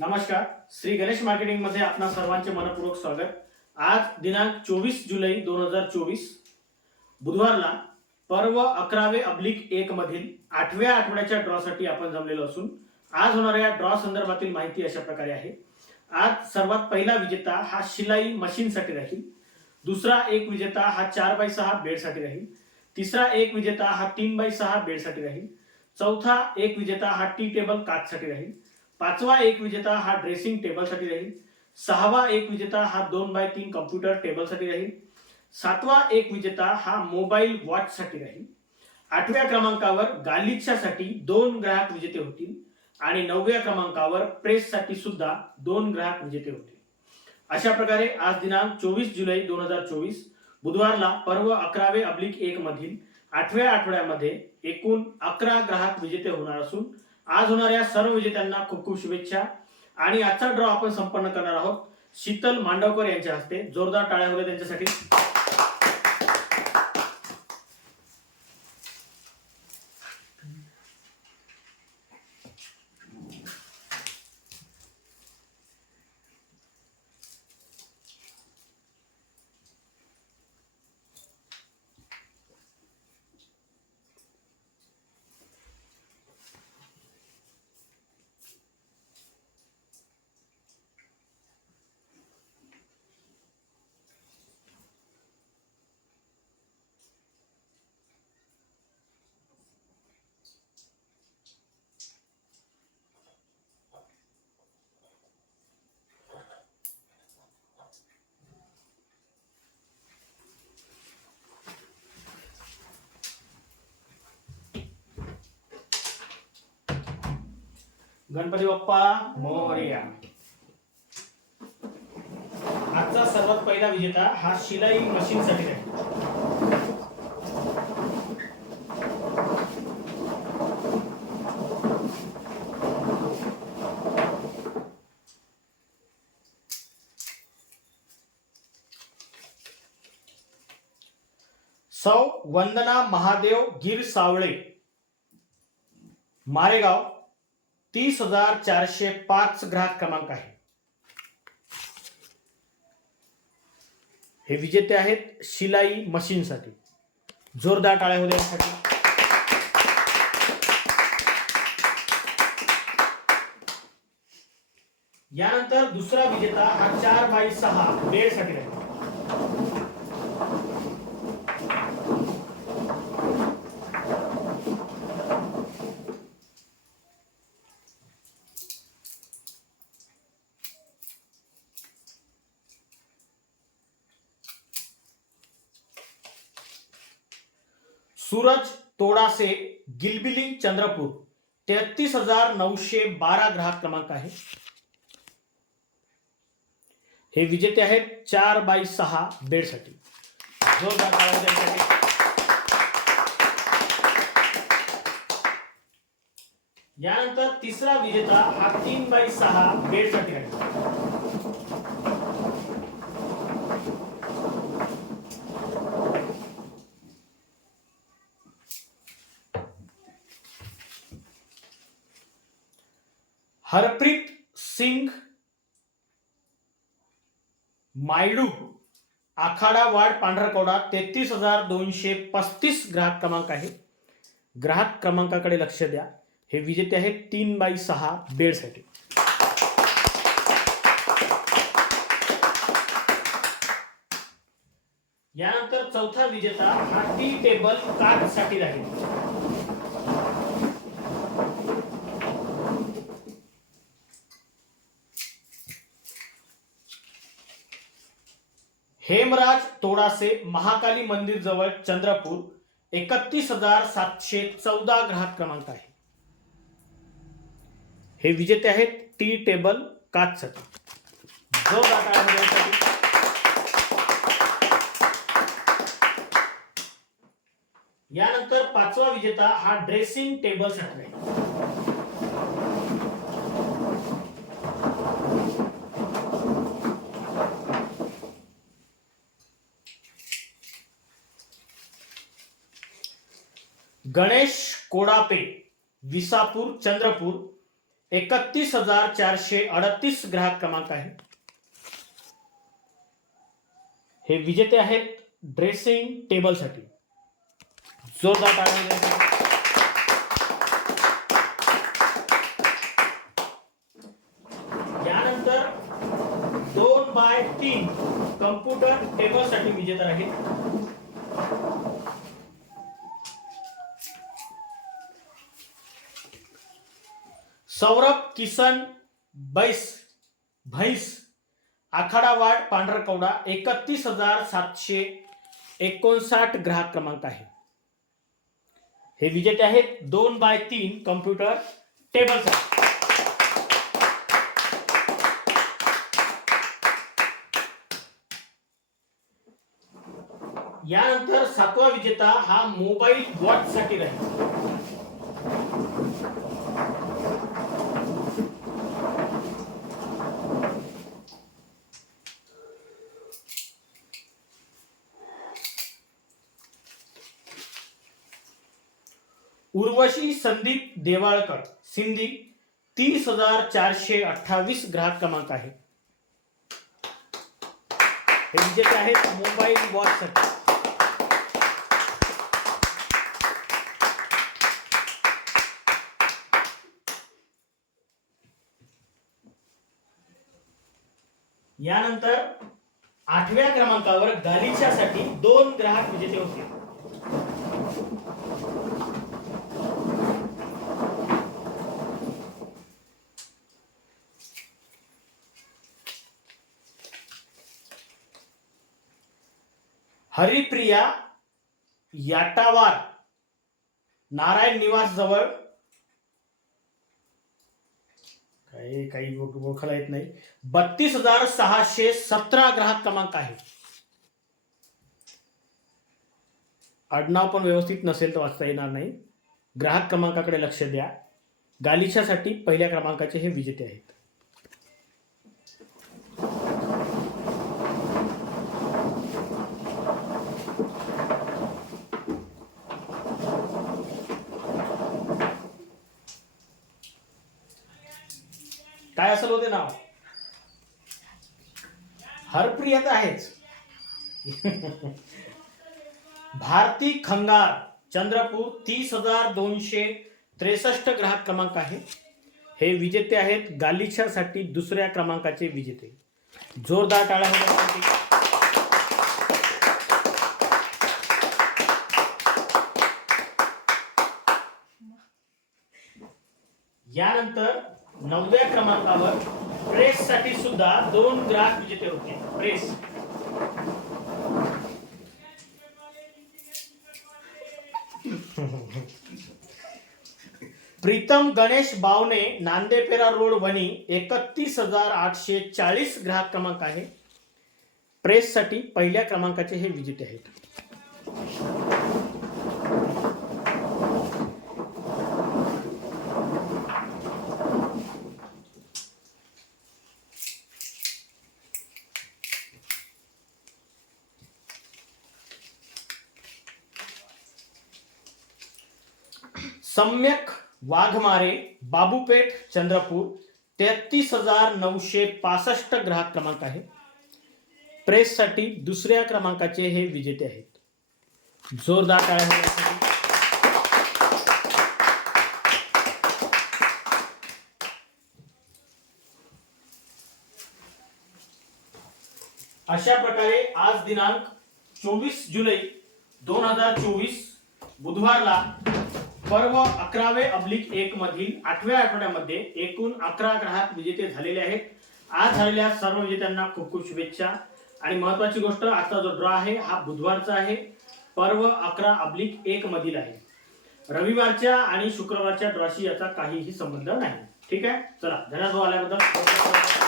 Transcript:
नमस्कार. श्री गणेश मार्केटिंगमध्ये आपणा सर्वांचे मनपूर्वक स्वागत. आज दिनांक चोवीस जुलै दोन हजार चोवीस. बुधवारला पर्व अकरावे अब्लिक एक मधील आठव्या आठवड्याच्या ड्रॉसाठी आपण जमलेलो असून आज होणाऱ्या ड्रॉ संदर्भातील माहिती अशा प्रकारे आहे. आज सर्वात पहिला विजेता हा शिलाई मशीनसाठी राहील. दुसरा एक विजेता हा चार बाय सहा बेडसाठी राहील. तिसरा एक विजेता हा तीन बाय सहा बेडसाठी राहील. चौथा एक विजेता हा टी टेबल काचसाठी राहील. पाचवा एक विजेता हा ड्रेसिंग टेबलसाठी राहील. सहावा एक विजेता हा दोन बाय तीन कम्प्युटर टेबलसाठी राहील. सातवा एक विजेता हा मोबाईल वॉचसाठी राहील. आठव्या क्रमांकावर गालिच्यासाठी दोन ग्राहक विजेते होतील आणि नवव्या क्रमांकावर प्रेससाठी सुद्धा दोन ग्राहक विजेते होतील. अशा प्रकारे आज दिनांक चोवीस जुलै दोन हजार चोवीस बुधवारला पर्व अकरावे अब्लिक एक मधील आठव्या आठवड्यामध्ये एकूण अकरा ग्राहक विजेते होणार असून आज होणाऱ्या सर्व विजेत्यांना खूप खूप शुभेच्छा. आणि आजचा ड्रॉ आपण संपन्न करणार आहोत. शीतल मांडवकर यांच्या हस्ते. जोरदार टाळ्या होत्या त्यांच्यासाठी. गणपती बाप्पा मोर्या. आजचा सर्वात पहिला विजेता हा शिलाई मशीनसाठी आहे. सौ वंदना महादेव गिर सावळे. मारेगाव. तीस हजार चारशे पाच ग्राहक क्रमांक आहे. हे विजेते आहेत शिलाई मशीनसाठी. जोरदार टाळ्या होण्यासाठी यानंतर दुसरा विजेता हा चार बाय सहा बेडसाठी राहील. सूरज तोडासे गिलबिली चंद्रपूर. तेहतीस हजार नऊशे बारा ग्राहक क्रमांक आहे. हे विजेते आहेत चार बाय सहा बेडसाठी. यानंतर तिसरा विजेता हा तीन बाय सहा बेडसाठी आहे. हरप्रीत सिंग मायडू आखाडा वाड पांढरकवडा तेहतीस हजार दोनशे पस्तीस ग्राहक क्रमांक आहे. ग्राहक क्रमांकाकडे लक्ष द्या. हे विजेते आहेत तीन बाय सहा बेडसाठी यानंतर चौथा विजेता हा टी टेबलसाठी राहील. हेमराज तोडासे महाकाली मंदिर जवळ चंद्रपूर एकतीस हजार सातशे चौदा ग्राहक क्रमांक आहे. हे विजेते आहेत टी टेबल काचसाठी जो यानंतर पाचवा विजेता हा ड्रेसिंग टेबल सेट आहे. गणेश कोडापे, विसापूर, चंद्रपूर, एकतीस हज़ार चारशे अडतीस ग्राहक क्रमांक आहे. हे विजेते आहेत ड्रेसिंग टेबलसाठी. जोरदार टाळ्या. यानंतर दोन बाय तीन कम्प्युटर टेबलसाठी विजेता आहेत सौरभ किसन बैस म्हैस आखाडावाड पांढरकवडा एकतीस हजार सातशे एकोणसाठ ग्राहक क्रमांक आहे. हे विजेते आहेत दोन बाय तीन कम्प्युटर टेबल यानंतर सातवा विजेता हा मोबाईल वॉचसाठी राहील. उर्वशी संदीप देवाळकर सिंधी तीस हजार चारशे अठ्ठावीस ग्राहक क्रमांक आहे. हे विजेते आहेत मोबाईल वॉच साठी यानंतर आठव्या क्रमांकावर गालिच्यासाठी दोन ग्राहक विजेते होते. हरिप्रिया याटावार नारायण निवास जवळ. काही काही ओळखला ओळखायला येत नाही. बत्तीस हजार सहाशे सतरा ग्राहक क्रमांक आहे. आडनाव पण व्यवस्थित नसेल तर वाचता येणार नाही. ग्राहक क्रमांकाकडे लक्ष द्या. गालिशासाठी पहिल्या क्रमांकाचे हे विजेते आहेत. काय असेल होते नाव? हरप्रिया तर आहेच. भारती खंगार चंद्रपूर तीस हजार दोनशे त्रेसष्ट ग्राहक क्रमांक आहे. हे विजेते आहेत गालिच्यासाठी दुसऱ्या क्रमांकाचे विजेते. जोरदार टाळ्या होत्या यानंतर नवव्या क्रमांकावर प्रेस साठी सुद्धा दोन ग्राहक विजेते होते. प्रेस प्रीतम गणेश बावने नांदेपेरा रोड वणी एकतीस हजार आठशे चाळीस ग्राहक क्रमांक आहे. प्रेससाठी पहिल्या क्रमांकाचे हे विजेते आहेत. सम्यक वाघमारे बाबूपेठ चंद्रपूर तेहतीस हजार नऊशे पासष्ट ग्राहक क्रमांक आहे. प्रेससाठी दुसऱ्या क्रमांकाचे हे विजेते आहेत. जोरदार काय अशा प्रकारे आज दिनांक चोवीस जुलै दोन हजार चोवीस बुधवारला पर्व अकरावे अब्लिक एक मधील आठव्या आठवड्यामध्ये एकूण अकरा ग्राहक विजेते झालेले आहेत. आज झालेल्या सर्व विजेत्यांना खूप खूप शुभेच्छा. आणि महत्वाची गोष्ट आजचा जो ड्रॉ आहे हा बुधवारचा आहे. पर्व अकरा अब्लिक एक मधील आहे. रविवारच्या आणि शुक्रवारच्या ड्रॉशी याचा काहीही संबंध नाही. ठीक आहे? चला धन्यवाद आल्याबद्दल.